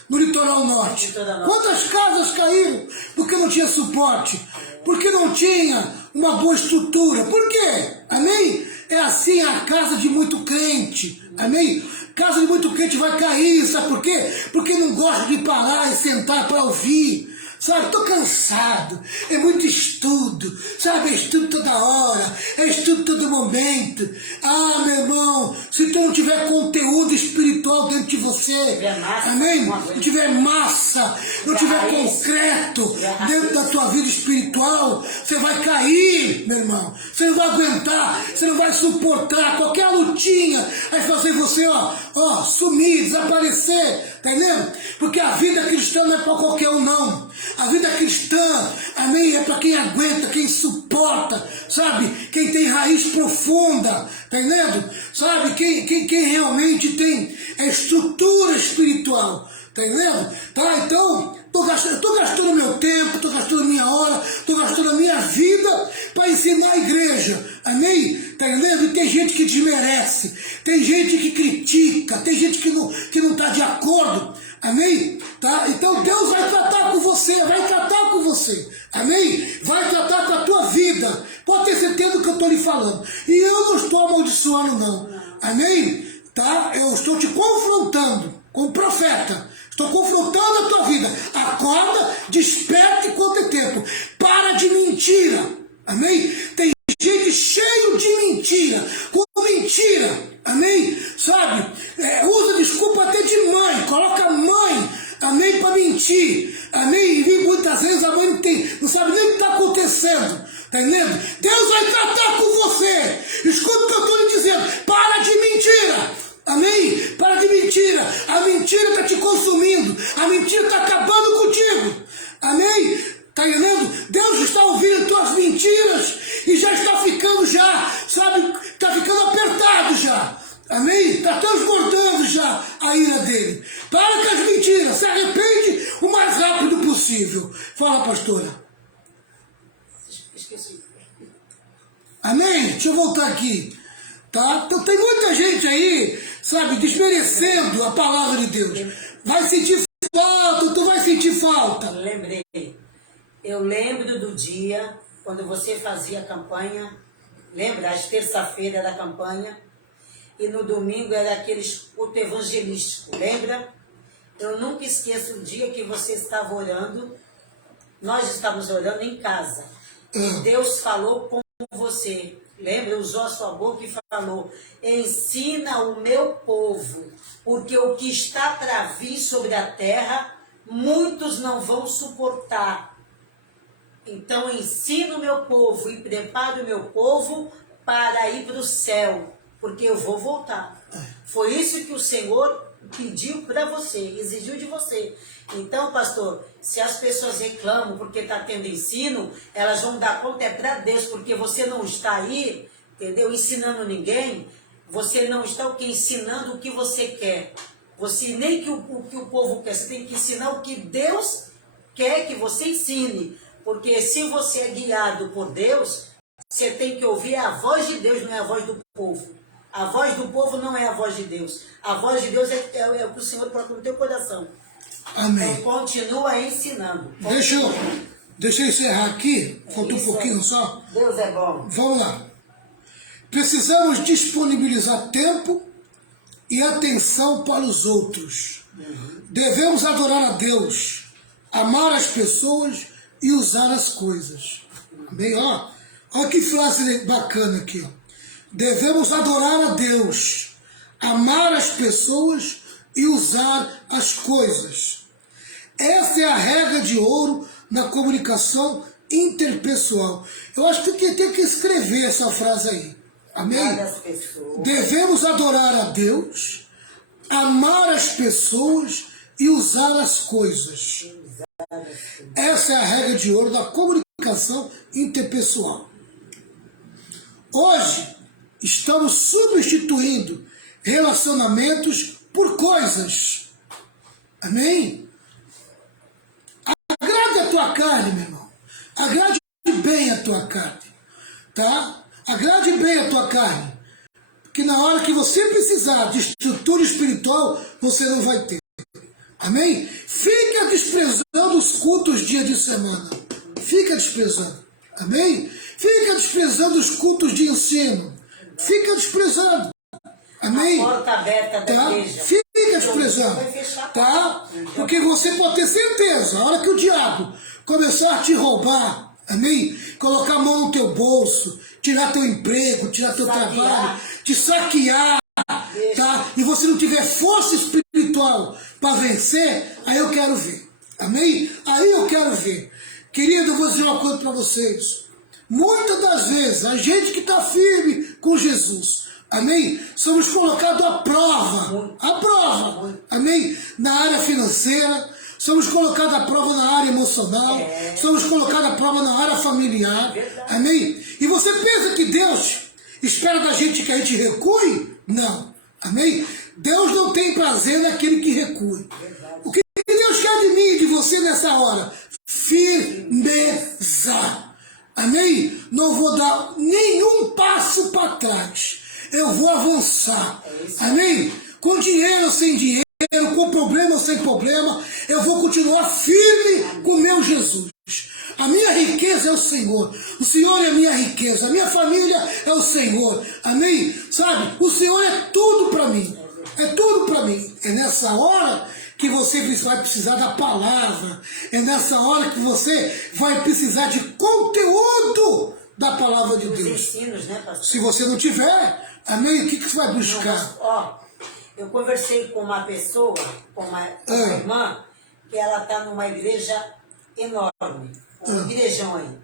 no litoral norte? Quantas casas caíram porque não tinha suporte? Porque não tinha uma boa estrutura? Por quê? Amém? É assim a casa de muito crente. Amém? Casa de muito crente vai cair, sabe por quê? Porque não gosta de parar e sentar para ouvir. Sabe, estou cansado, é muito estudo, sabe, é estudo toda hora, é estudo todo momento. Ah, meu irmão, se tu não tiver conteúdo espiritual dentro de você, amém? Não tiver massa, não tiver concreto dentro da tua vida espiritual, você vai cair, meu irmão. Você não vai aguentar, você não vai suportar, qualquer lutinha vai fazer você, sumir, desaparecer, tá entendendo? Porque a vida cristã não é para qualquer um, não. A vida cristã, amém, é para quem aguenta, quem suporta, sabe? Quem tem raiz profunda, tá entendendo? Sabe? Quem realmente tem estrutura espiritual. Tá entendendo? Tá? Então, tô gastando meu tempo, tô gastando minha hora, tô gastando a minha vida para ensinar a igreja. Amém? Tá entendendo? E tem gente que desmerece, tem gente que critica, tem gente que não tá de acordo. Amém? Tá? Então Deus vai tratar com você, vai tratar com você. Amém? Vai tratar com a tua vida. Pode ter certeza do que eu estou lhe falando. E eu não estou amaldiçoando, não. Amém? Tá? Eu estou te confrontando como profeta. Estou confrontando a tua vida. Acorda, desperte enquanto é tempo. Para de mentira. Amém? Tem gente cheio de mentira. Com mentira. Amém? Sabe? Usa desculpa até de mãe. Coloca mãe. Amém? Para mentir. Amém? E muitas vezes a mãe não sabe nem o que está acontecendo. Tá entendendo? Deus vai tratar com você. Escuta o que eu estou lhe dizendo. Para de mentira. Amém? Para de mentira. A mentira está te consumindo. A mentira está acabando contigo. Amém? Está entendendo? Deus está ouvindo tuas mentiras e já está ficando sabe? Está ficando apertado já. Amém? Está transbordando já a ira dele. Para com as mentiras. Se arrepende o mais rápido possível. Fala, pastora. Esqueci. Amém? Deixa eu voltar aqui. Tá? Então tem muita gente aí, sabe, desmerecendo a palavra de Deus. Vai sentir falta, tu vai sentir falta. Lembrei. Eu lembro do dia quando você fazia a campanha. Lembra? Às terça-feira da campanha. E no domingo era aquele culto evangelístico. Lembra? Eu nunca esqueço o dia que você estava orando. Nós estávamos orando em casa. E Deus falou com você. Lembra? Usou a sua boca e falou: ensina o meu povo, porque o que está para vir sobre a terra, muitos não vão suportar. Então ensina o meu povo e prepara o meu povo para ir para o céu, porque eu vou voltar. Foi isso que o Senhor pediu para você, exigiu de você. Então, pastor, se as pessoas reclamam porque está tendo ensino, elas vão dar conta para Deus, porque você não está aí, entendeu? Ensinando ninguém, você não está o que? Ensinando o que você quer. Você nem o que o povo quer, você tem que ensinar o que Deus quer que você ensine. Porque se você é guiado por Deus, você tem que ouvir a voz de Deus, não é a voz do povo. A voz do povo não é a voz de Deus. A voz de Deus é o que o Senhor coloca no teu coração. Amém. Então continua ensinando. Deixa eu encerrar aqui. Faltou um pouquinho só. Deus é bom. Vamos lá. Precisamos disponibilizar tempo e atenção para os outros. Devemos adorar a Deus, amar as pessoas e usar as coisas. Amém? Olha que frase bacana aqui. Devemos adorar a Deus, amar as pessoas e usar as coisas. Essa é a regra de ouro na comunicação interpessoal. Eu acho que tem que escrever essa frase aí. Amém? Devemos adorar a Deus, amar as pessoas e usar as coisas. Essa é a regra de ouro da comunicação interpessoal. Hoje, estamos substituindo relacionamentos por coisas. Amém? Agrade a tua carne, meu irmão. Agrade bem a tua carne. Tá? Agrade bem a tua carne. Porque na hora que você precisar de estrutura espiritual, você não vai ter. Amém? Fica desprezando os cultos dia de semana. Fica desprezando. Amém? Fica desprezando os cultos de ensino. Fica desprezando. Amém? A porta aberta da igreja. Fica desprezando. Tá? Porque você pode ter certeza, a hora que o diabo começar a te roubar, amém? Colocar a mão no teu bolso, tirar teu emprego, tirar teu trabalho, te saquear, tá? E você não tiver força espiritual para vencer, aí eu quero ver. Amém? Aí eu quero ver. Querido, eu vou dizer uma coisa para vocês. Muitas das vezes, a gente que está firme com Jesus, amém? Somos colocados à prova, amém? Na área financeira, somos colocados à prova na área emocional, somos colocados à prova na área familiar, amém? E você pensa que Deus espera da gente que a gente recue? Não, amém? Deus não tem prazer naquele que recua. O que Deus quer de mim e de você nessa hora? Firmeza. Amém? Não vou dar nenhum passo para trás. Eu vou avançar. Amém? Com dinheiro ou sem dinheiro, com problema ou sem problema, eu vou continuar firme com meu Jesus. A minha riqueza é o Senhor. O Senhor é a minha riqueza. A minha família é o Senhor. Amém? Sabe? O Senhor é tudo para mim. É tudo para mim. É nessa hora que você vai precisar da palavra. É nessa hora que você vai precisar de conteúdo da palavra de Deus. Ensinos, né, pastor? Se você não tiver, amém? O que você vai buscar? Ó, eu conversei com uma pessoa, com uma irmã, que ela está numa igreja enorme, um igrejão aí.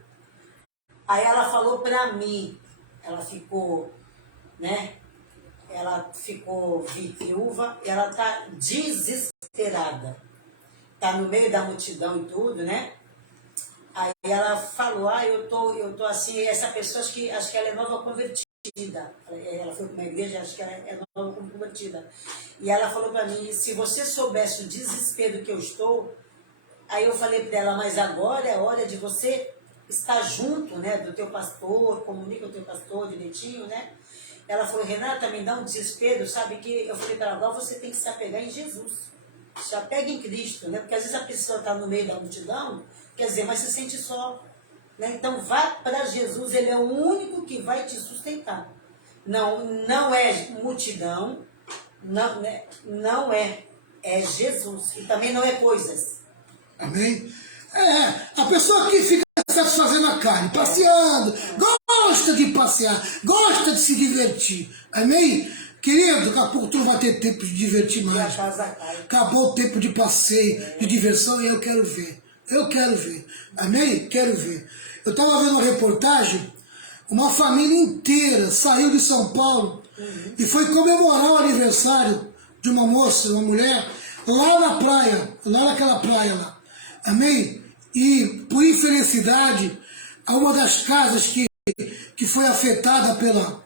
Aí ela falou para mim, ela ficou, né? Ela ficou viúva e ela tá desesperada. Tá no meio da multidão e tudo, né? Aí ela falou, eu tô assim, essa pessoa acho que ela é nova convertida. Ela foi para uma igreja, acho que ela é nova convertida. E ela falou para mim, se você soubesse o desespero que eu estou, aí eu falei para ela, mas agora é hora de você estar junto, né, do teu pastor, comunica o teu pastor direitinho, né? Ela falou, Renata, me dá um desespero, sabe? Que eu falei para ela, agora você tem que se apegar em Jesus. Se apega em Cristo, né? Porque às vezes a pessoa está no meio da multidão, quer dizer, mas se sente só. Né? Então vá para Jesus, Ele é o único que vai te sustentar. Não é multidão, não é Jesus. E também não é coisas. Amém? A pessoa que fica satisfazendo a carne, passeando, gosta de passear, gosta de se divertir. Amém? Querido, daqui a pouco tu não vai ter tempo de divertir mais. Acabou o tempo de passeio, de diversão, e eu quero ver. Eu quero ver. Amém? Quero ver. Eu estava vendo uma reportagem, uma família inteira saiu de São Paulo e foi comemorar o aniversário de uma moça, uma mulher, lá na praia, lá naquela praia lá. Amém? E por infelicidade, uma das casas que foi afetada pela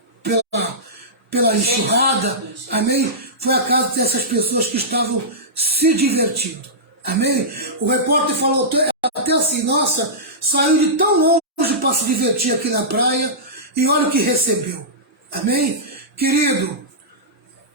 enxurrada, amém? Foi a casa dessas pessoas que estavam se divertindo. Amém? O repórter falou até assim, nossa, saiu de tão longe para se divertir aqui na praia e olha o que recebeu. Amém? Querido,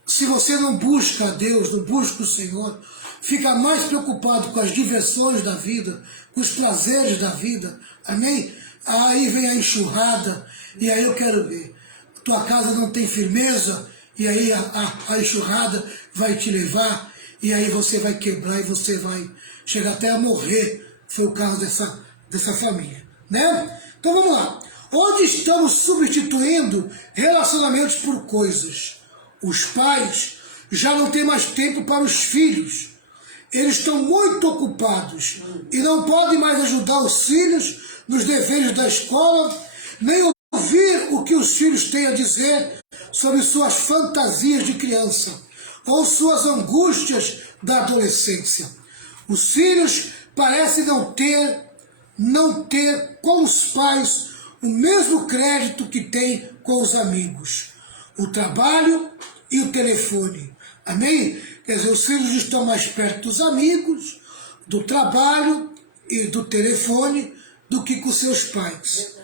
se você não busca a Deus, não busca o Senhor, fica mais preocupado com as diversões da vida, com os prazeres da vida, amém? Aí vem a enxurrada, e aí eu quero ver, tua casa não tem firmeza, e aí a enxurrada vai te levar, e aí você vai quebrar, e você vai chegar até a morrer. Foi o caso dessa família, né? Então vamos lá. Onde estamos substituindo relacionamentos por coisas? Os pais já não têm mais tempo para os filhos. Eles estão muito ocupados e não podem mais ajudar os filhos nos deveres da escola, nem ouvir o que os filhos têm a dizer sobre suas fantasias de criança ou suas angústias da adolescência. Os filhos parecem não ter com os pais o mesmo crédito que têm com os amigos, o trabalho e o telefone. Amém? Quer dizer, os filhos estão mais perto dos amigos, do trabalho e do telefone do que com seus pais.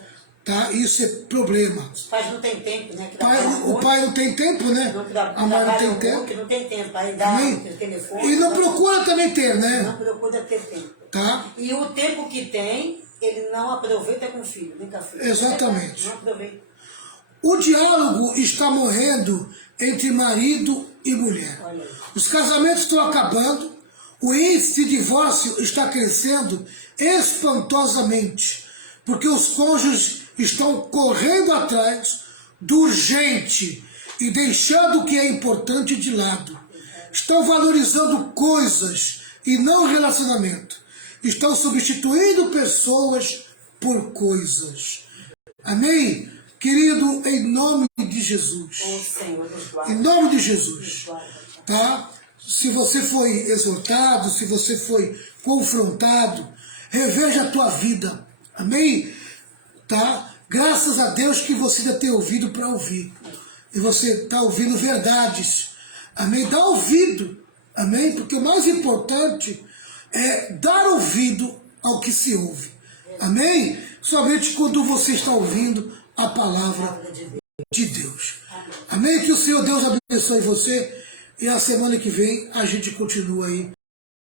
Tá? Isso é problema. Os pais não têm tempo, né? O pai não tem tempo, né? A mãe não tem tempo. Não tem tempo, aí dá o telefone. E não procura também ter, né? Não procura ter tempo. Tá? E o tempo que tem, ele não aproveita com o filho, nem com a filha. Exatamente. Não aproveita. O diálogo está morrendo entre marido e mulher. Os casamentos estão acabando, o índice de divórcio está crescendo espantosamente, porque os cônjuges estão correndo atrás do urgente e deixando o que é importante de lado. Estão valorizando coisas e não relacionamento. Estão substituindo pessoas por coisas. Amém? Querido, em nome de Jesus. Em nome de Jesus. Tá? Se você foi exortado, se você foi confrontado, reveja a tua vida. Amém? Tá? Graças a Deus que você ainda tem ouvido para ouvir. E você está ouvindo verdades. Amém? Dá ouvido. Amém? Porque o mais importante é dar ouvido ao que se ouve. Amém? Somente quando você está ouvindo a palavra de Deus. Amém? Que o Senhor Deus abençoe você. E a semana que vem a gente continua aí